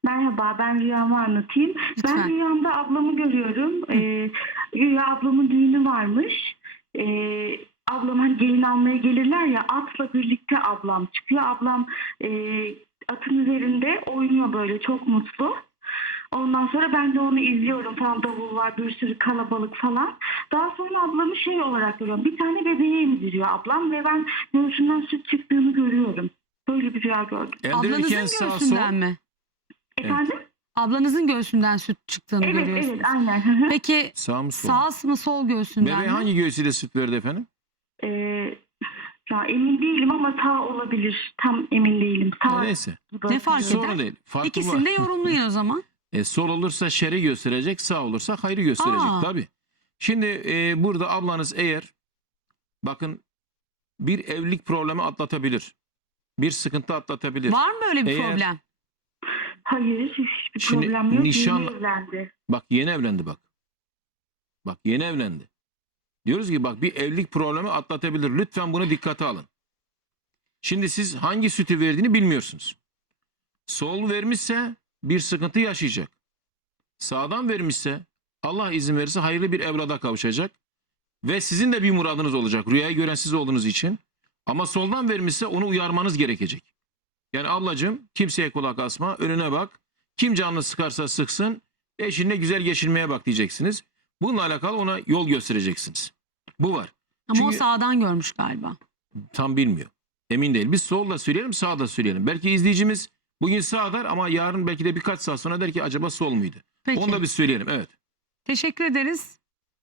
Merhaba, ben rüyamı anlatayım. Ben Lütfen. rüyamda ablamı görüyorum. Güya ablamın düğünü varmış. Ablam hani gelin almaya gelirler ya, atla birlikte ablam çıkıyor. Ablam atın üzerinde oynuyor böyle, çok mutlu. Ondan sonra ben de onu izliyorum falan, davul var, bir sürü kalabalık falan. Daha sonra ablamı şey olarak görüyorum. Bir tane bebeği emziriyor ablam ve ben göğsünden süt çıktığını görüyorum. Böyle bir rüya gördüm. Ablanızın Emdirirken sağ sol. göğsünden mi? Evet. Efendim? Ablanızın göğsünden süt çıktığını Evet, görüyorsunuz. evet, aynen. Hı hı. Peki Sağ mı sol? sağ mı sol göğsünden Bebeğe mi? hangi göğsüyle süt verdi efendim? Ee, Ya emin değilim ama sağ olabilir. Tam emin değilim. Sağ Neyse. gibi Ne fark hatırlıyorum. Sorun eder? değil. Farkı İkisini var. de yorumlayın o zaman. Sol olursa şer'i gösterecek, sağ olursa hayrı gösterecek Aa. tabii. Şimdi burada ablanız eğer bakın bir evlilik problemi atlatabilir. Bir sıkıntı atlatabilir. Var mı böyle bir Eğer- problem? Hayır, hiçbir Şimdi problem yok. nişan- Yeni evlendi. Bak yeni evlendi bak. Bak yeni evlendi. Diyoruz ki bak bir evlilik problemi atlatabilir. Lütfen bunu dikkate alın. Şimdi siz hangi sütü verdiğini bilmiyorsunuz. Sol vermişse bir sıkıntı yaşayacak. Sağdan vermişse Allah izin verirse hayırlı bir evlada kavuşacak. Ve sizin de bir muradınız olacak. Rüyayı gören siz olduğunuz için. Ama soldan vermişse onu uyarmanız gerekecek. Yani ablacığım kimseye kulak asma, önüne bak. Kim canını sıkarsa sıksın, eşinle güzel geçirmeye bak diyeceksiniz. Bununla alakalı ona yol göstereceksiniz. Bu var. Ama o Çünkü- sağdan görmüş galiba. Tam bilmiyor. Emin değil. Biz sol da söyleyelim, sağ da söyleyelim. Belki izleyicimiz bugün sağ der ama yarın belki de birkaç saat sonra der ki acaba sol muydu? Peki. Onu da biz söyleyelim. Evet. Teşekkür ederiz.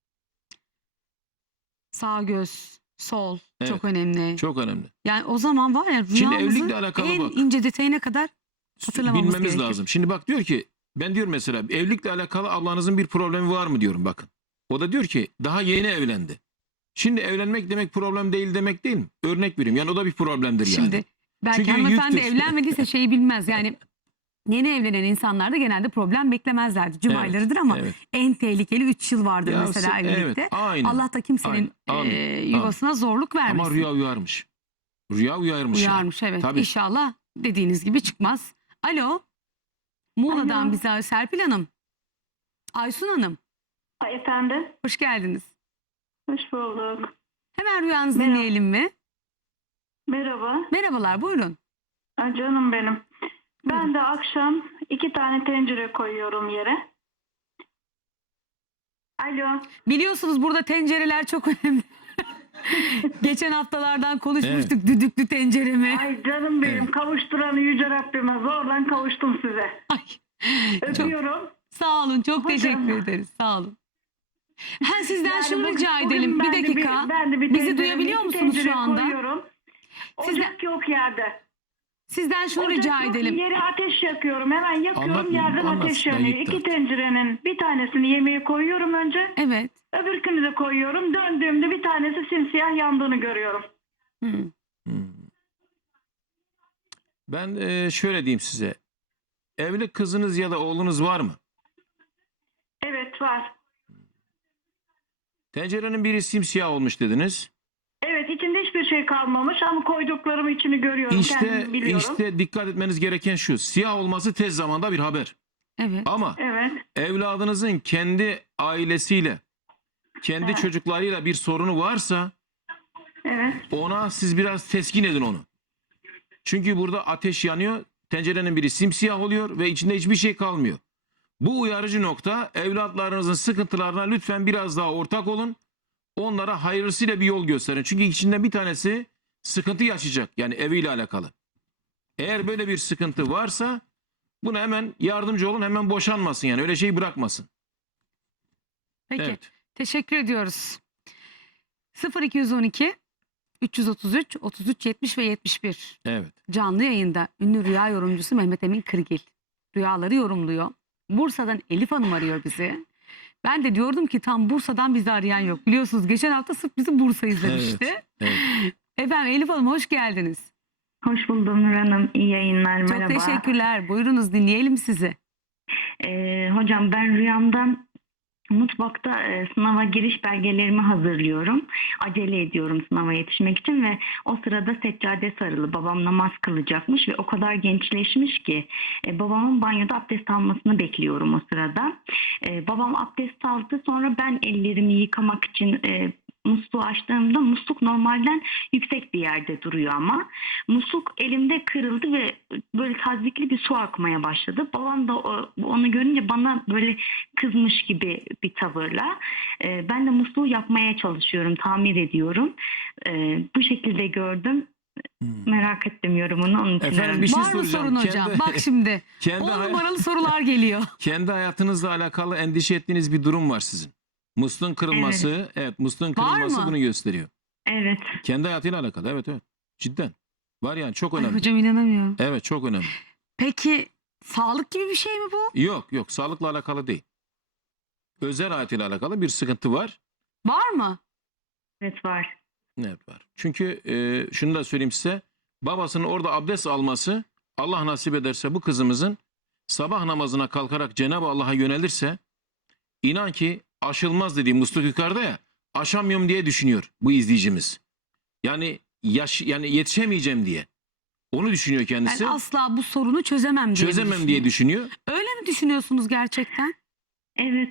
Sağ göz, sol Evet. çok önemli. Çok önemli. Yani o zaman var ya Şimdi rüyamızın evlilikle alakalı en bak. ince detayına kadar hatırlamamız Bilmemiz gerekir. lazım. Şimdi bak diyor ki ben diyorum mesela evlilikle alakalı ablanızın bir problemi var mı diyorum bakın. O da diyor ki daha yeni evlendi. Şimdi evlenmek demek problem değil demek değil mi? Örnek vereyim. Yani o da bir problemdir yani. Şimdi belki Çünkü hanımefendi yüktür. evlenmediyse şeyi bilmez. Yani yeni evlenen insanlarda genelde problem beklemezlerdi. Cuma Evet, aylarıdır ama evet. en tehlikeli 3 yıl vardır Ya mesela evlilikte. evet, aynen. Allah da kimsenin Aynen, amin, yuvasına zorluk vermesin. Ama rüya uyarmış. Rüya uyarmış. yani. Uyarmış evet. Tabii. İnşallah dediğiniz gibi çıkmaz. Alo. Muğla'dan Alo. bize Serpil Hanım. Aysun Hanım. Efendim? Hoş geldiniz. Hoş bulduk. Hemen rüyanızı Merhaba. dinleyelim mi? Merhaba. Merhabalar buyurun. Canım benim. Buyurun. Ben de akşam 2 tane tencere koyuyorum yere. Alo. Biliyorsunuz burada tencereler çok önemli. Geçen haftalardan konuşmuştuk düdüklü tenceremi. Ay canım benim. Evet. Kavuşturanı yüce Rabbime. Zorla kavuştum size. Ay, Öpüyorum. sağ olun çok Hocam. teşekkür ederiz sağ olun. Ha, sizden Yani şunu bugün- rica bugün edelim bir ben de dakika. ben de bir Bizi tenceremi, duyabiliyor 2 musunuz şu tencereye anda? Koyuyorum. Sizden- Ocak yok yerde. Sizden şunu Ocak rica yok, edelim. yere ateş yakıyorum. Hemen yakıyorum, Anlatmayın, yerden anlat, ateş ben yanıyor. yıktım. 2 tencerenin bir tanesini yemeğe koyuyorum önce. Evet. Öbürkünü de koyuyorum. Döndüğümde bir tanesi simsiyah yandığını görüyorum. Hı. Ben şöyle diyeyim size. Evli kızınız ya da oğlunuz var mı? Evet, var. Tencerenin biri simsiyah olmuş dediniz. Evet, içinde hiçbir şey kalmamış ama koyduklarım içini görüyorum. Kendim biliyorum. İşte dikkat etmeniz gereken şu. Siyah olması tez zamanda bir haber. Evet. Ama Evet. evladınızın kendi ailesiyle, kendi Evet. çocuklarıyla bir sorunu varsa Evet. ona siz biraz teskin edin onu. Çünkü burada ateş yanıyor. Tencerenin biri simsiyah oluyor ve içinde hiçbir şey kalmıyor. Bu uyarıcı nokta, evlatlarınızın sıkıntılarına lütfen biraz daha ortak olun. Onlara hayırlısıyla bir yol gösterin. Çünkü içinden bir tanesi sıkıntı yaşayacak. Yani eviyle alakalı. Eğer böyle bir sıkıntı varsa buna hemen yardımcı olun. Hemen boşanmasın yani. Öyle şeyi bırakmasın. Peki. Evet. Teşekkür ediyoruz. 0212 333 33 70 ve 71 Evet. canlı yayında ünlü rüya yorumcusu Mehmet Emin Kırgil rüyaları yorumluyor. Bursa'dan Elif Hanım arıyor bizi. Ben de diyordum ki tam Bursa'dan bizi arayan yok. Biliyorsunuz geçen hafta sırf bizi Bursa izlemişti. Evet. Efendim Elif Hanım hoş geldiniz. Hoş buldum Nur Hanım. İyi yayınlar. Çok Merhaba. teşekkürler. Buyurunuz dinleyelim sizi. Hocam ben rüyamdan Mutfakta sınava giriş belgelerimi hazırlıyorum. Acele ediyorum sınava yetişmek için ve o sırada seccade sarılı. Babam namaz kılacakmış ve o kadar gençleşmiş ki babamın banyoda abdest almasını bekliyorum o sırada. Babam abdest aldı, sonra ben ellerimi yıkamak için musluğu açtığımda musluk normalden yüksek bir yerde duruyor ama musluk elimde kırıldı ve böyle tazyikli bir su akmaya başladı. Babam da onu görünce bana böyle kızmış gibi bir tavırla ben de musluğu yapmaya çalışıyorum, tamir ediyorum. Bu şekilde gördüm. Merak ettim yorumunu, onun için. Efendim, bir şey Var mı soracağım. sorun hocam? Bak şimdi kendi 10 hay- numaralı sorular geliyor. Kendi hayatınızla alakalı endişe ettiğiniz bir durum var sizin. Musluğun kırılması, evet, musluğun kırılması mı? bunu gösteriyor. Evet. Kendi hayatıyla alakalı, evet evet. Cidden. Var yani, çok Ay önemli. hocam inanamıyorum. Evet, çok önemli. Peki sağlık gibi bir şey mi bu? Yok yok, sağlıkla alakalı değil. Özel hayatıyla alakalı bir sıkıntı var. Var mı? Evet, var. Evet var. Çünkü şunu da söyleyeyim size. Babasının orada abdest alması, Allah nasip ederse bu kızımızın sabah namazına kalkarak Cenab-ı Allah'a yönelirse, inan ki aşılmaz dediğim musluk yukarıda ya, aşamıyorum diye düşünüyor bu izleyicimiz. Yani yani yetişemeyeceğim diye. Onu düşünüyor Ben kendisi. asla bu sorunu çözemem diye mi Çözemem diye düşünüyor? düşünüyor. Öyle mi düşünüyorsunuz gerçekten? Evet.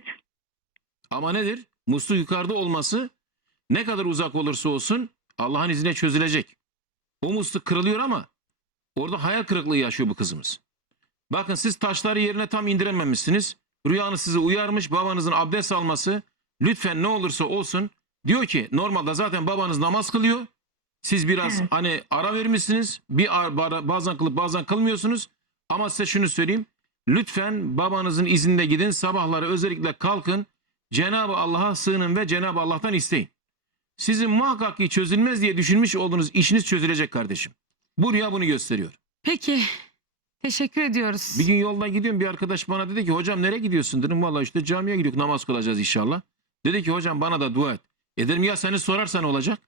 Ama nedir? Musluk yukarıda olması ne kadar uzak olursa olsun Allah'ın izniyle çözülecek. O musluk kırılıyor ama orada hayal kırıklığı yaşıyor bu kızımız. Bakın, siz taşları yerine tam indirememişsiniz. Rüyanız sizi uyarmış, babanızın abdest alması lütfen ne olursa olsun, diyor ki normalde zaten babanız namaz kılıyor. Siz biraz Evet. hani ara vermişsiniz. Bazen kılıp bazen kılmıyorsunuz. Ama size şunu söyleyeyim. Lütfen babanızın izinde gidin. Sabahları özellikle kalkın. Cenab-ı Allah'a sığının ve Cenab-ı Allah'tan isteyin. Sizin muhakkak ki çözülmez diye düşünmüş olduğunuz işiniz çözülecek kardeşim. Bu rüya bunu gösteriyor. Peki. Teşekkür ediyoruz. Bir gün yoldan gidiyorum, bir arkadaş bana dedi ki hocam nereye gidiyorsun dedim. Vallahi işte camiye gidiyoruz, namaz kılacağız inşallah. Dedi ki hocam bana da dua et. Dedim ya seni sorarsa ne olacak?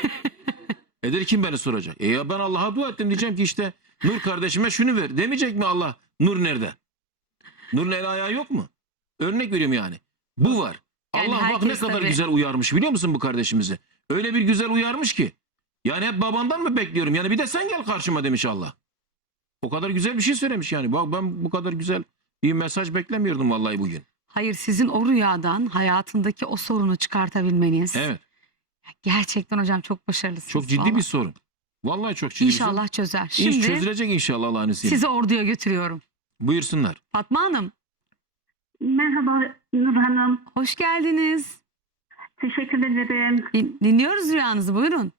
Dedi kim beni soracak? Ya ben Allah'a dua ettim, diyeceğim ki işte Nur kardeşime şunu ver. Demeyecek mi Allah Nur nerede? Nur'un el ayağı yok mu? Örnek veriyorum yani. Bu var. Yani Allah bak ne herkes kadar tabii- güzel uyarmış, biliyor musun bu kardeşimizi? Öyle bir güzel uyarmış ki. Yani hep babandan mı bekliyorum? Yani bir de sen gel karşıma demiş Allah. O kadar güzel bir şey söylemiş yani. Bak ben bu kadar güzel bir mesaj beklemiyordum vallahi bugün. Hayır, sizin o rüyadan hayatındaki o sorunu çıkartabilmeniz. Evet. Gerçekten hocam çok başarılısınız. Çok ciddi vallahi. bir sorun. Vallahi çok ciddi bir sorun. İnşallah çözer. İş Şimdi çözülecek inşallah Allah'ın izniyle. sizi orduya götürüyorum. Buyursunlar. Fatma Hanım, Merhaba Nur Hanım. hoş geldiniz. Teşekkür ederim. Dinliyoruz rüyanızı, buyurun.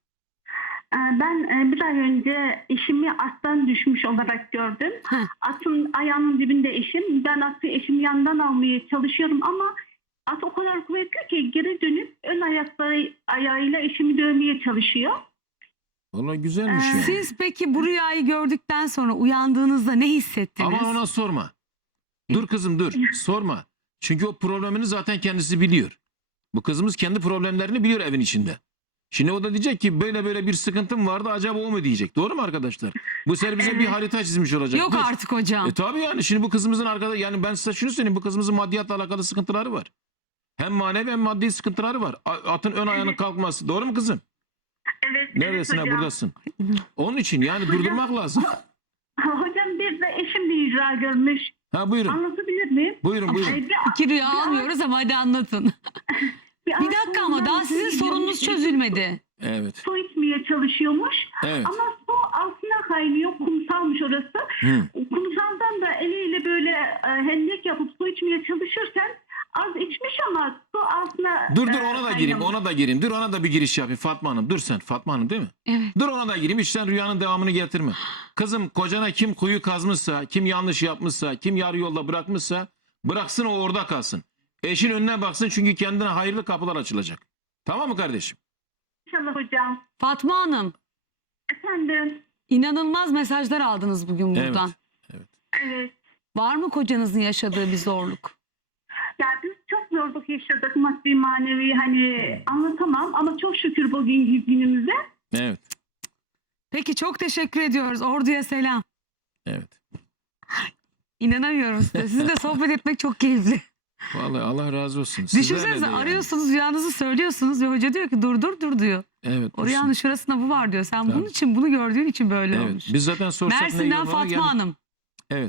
Ben bir ay önce eşimi attan düşmüş olarak gördüm. Heh. Atın ayağının dibinde eşim. Ben atı eşim yandan almaya çalışıyorum ama at o kadar kuvvetli ki geri dönüp ön ayağıyla eşimi dövmeye çalışıyor. Vallahi güzelmiş yani. Siz peki bu rüyayı gördükten sonra uyandığınızda ne hissettiniz? Ama ona sorma. Dur kızım dur. Sorma. Çünkü o problemini zaten kendisi biliyor. Bu kızımız kendi problemlerini biliyor evin içinde. Şimdi o da diyecek ki böyle böyle bir sıkıntım vardı, acaba o mu diyecek. Doğru mu arkadaşlar? Bu sefer bize bir harita çizmiş olacak. Yok Dur. artık hocam. Tabii yani şimdi bu kızımızın arkada, yani ben size şunu söyleyeyim, bu kızımızın maddiyatla alakalı sıkıntıları var. Hem manevi hem maddi sıkıntıları var. Atın ön ayağının kalkması. Doğru mu kızım? Evet. Neredesin ha, hocam. buradasın. Onun için yani durdurmak lazım. Hocam bir de eşim bir icra görmüş. Ha buyurun. Anlatabilir miyim? Buyurun buyurun. İki rüya almıyoruz ama hadi anlatın. Bir dakika ama daha sizin sorununuz çözülmedi. Evet. Su içmeye çalışıyormuş. Evet. Ama su altına kaynıyor. Kumsalmış orası. Hı. Kumsaldan da eliyle böyle hendek yapıp su içmeye çalışırken az içmiş ama su altına Dur ona da gireyim, kaynamış. ona da gireyim. Dur ona da bir giriş yapayım Fatma Hanım. Dur sen Fatma Hanım değil mi? Evet. Dur ona da gireyim. Hiç sen rüyanın devamını getirme. Kızım, kocana kim kuyu kazmışsa, kim yanlış yapmışsa, kim yarı yolda bırakmışsa bıraksın, o orada kalsın. Eşin önüne baksın, çünkü kendine hayırlı kapılar açılacak. Tamam mı kardeşim? İnşallah hocam. Fatma Hanım, Efendim. inanılmaz mesajlar aldınız bugün buradan. Evet. Var mı kocanızın yaşadığı bir zorluk? Ya biz çok zorluk yaşadık, maddi manevi, hani anlatamam ama çok şükür bugünkü günümüze. Evet. Peki çok teşekkür ediyoruz. Orduya selam. Evet. İnanamıyorum size. Sizinle sohbet etmek çok keyifli. Vallahi Allah razı olsun. Sizlerle Düşünsenize de yani. arıyorsunuz, rüyanızı söylüyorsunuz ve hoca diyor ki dur diyor. Evet. O dursun. rüyanın şurasında bu var diyor. Sen bunun Tabii. için, bunu gördüğün için böyle Evet. olmuş. Biz zaten sorsak ne Mersin'den yorumları Fatma yani- Hanım. Evet.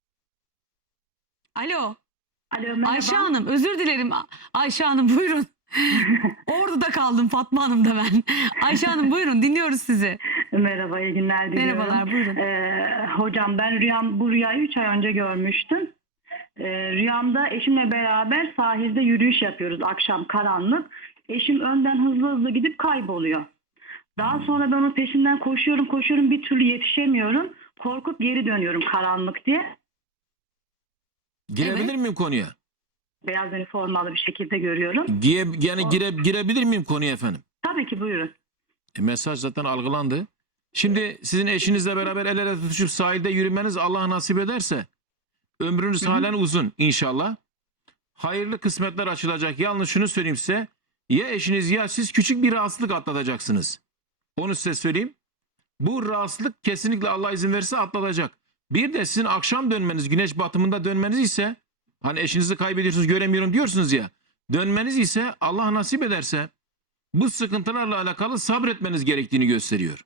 Alo. Alo, merhaba. Ayşe Hanım, özür dilerim. Ayşe Hanım buyurun. Orada kaldım Fatma Hanım da ben. Ayşe Hanım buyurun, dinliyoruz sizi. Merhaba, iyi günler diliyorum. Merhabalar, buyurun. Hocam ben bu rüyayı 3 ay önce görmüştüm. Rüyamda eşimle beraber sahilde yürüyüş yapıyoruz akşam karanlık. Eşim önden hızlı gidip kayboluyor. Daha sonra ben onun peşinden koşuyorum bir türlü yetişemiyorum. Korkup geri dönüyorum karanlık diye. Girebilir Evet. miyim konuya? Beyaz üniformalı bir şekilde görüyorum. Girebilir miyim konuya efendim? Tabii ki, buyurun. Mesaj zaten algılandı. Şimdi sizin eşinizle beraber el ele tutuşup sahilde yürümeniz Allah nasip ederse ömrünüz halen uzun inşallah. Hayırlı kısmetler açılacak. Yalnız şunu söyleyeyim size. Ya eşiniz ya siz küçük bir rahatsızlık atlatacaksınız. Onu size söyleyeyim. Bu rahatsızlık kesinlikle Allah izin verirse atlatacak. Bir de sizin akşam dönmeniz, güneş batımında dönmeniz ise hani eşinizi kaybediyorsunuz, göremiyorum diyorsunuz ya. Dönmeniz ise Allah nasip ederse bu sıkıntılarla alakalı sabretmeniz gerektiğini gösteriyor.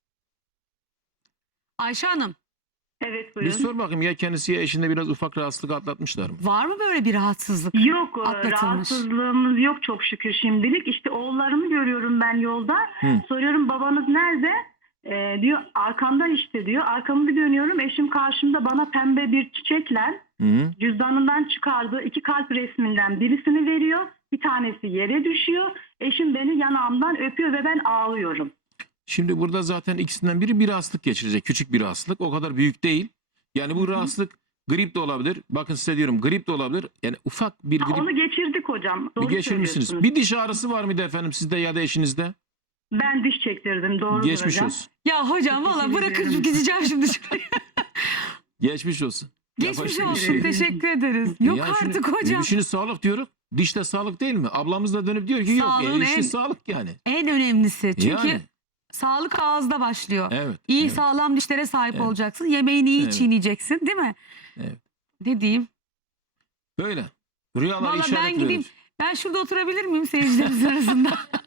Ayşe Hanım, Evet, Bir buyurun. sor bakayım ya kendisi ya eşinde biraz ufak rahatsızlık atlatmışlar mı? var mı böyle bir rahatsızlık? Yok, Atlatılmış. rahatsızlığımız yok çok şükür şimdilik. İşte oğullarımı görüyorum ben yolda. Hı. Soruyorum babanız nerede? Diyor arkamda işte diyor. Arkamı bir dönüyorum, eşim karşımda bana pembe bir çiçekle Hı. cüzdanından çıkardığı 2 kalp resminden birisini veriyor. Bir tanesi yere düşüyor. Eşim beni yanağımdan öpüyor ve ben ağlıyorum. Şimdi burada zaten ikisinden biri bir rahatsızlık geçirecek. Küçük bir rahatsızlık. O kadar büyük değil. Yani bu rahatsızlık grip de olabilir. Bakın size diyorum grip de olabilir. Yani ufak bir grip Onu geçirdik hocam. Doğru geçirmişsiniz. söylüyorsunuz. Bir diş ağrısı var mıydı efendim sizde ya da eşinizde? Ben diş çektirdim, doğru Geçmiş hocam. olsun. Ya hocam valla Teşekkür bırakıp ederim. gideceğim şimdi şuraya. Geçmiş olsun. Geçmiş Yapacak bir olsun, şey yok. teşekkür ederiz. Yok Ya şimdi artık hocam. Şimdi sağlık diyoruz. Dişte sağlık değil mi? Ablamız da dönüp diyor ki yok. Sağlığın Dişte en- sağlık yani. En önemlisi çünkü Yani. sağlık ağızda başlıyor. Evet. İyi evet. sağlam dişlere sahip Evet. olacaksın. Yemeğini iyi Evet. çiğneyeceksin değil mi? Evet. Ne diyeyim? Böyle. Rüyalar Valla işaret ben gideyim. verir. Ben şurada oturabilir miyim seyircilerimizin arasında?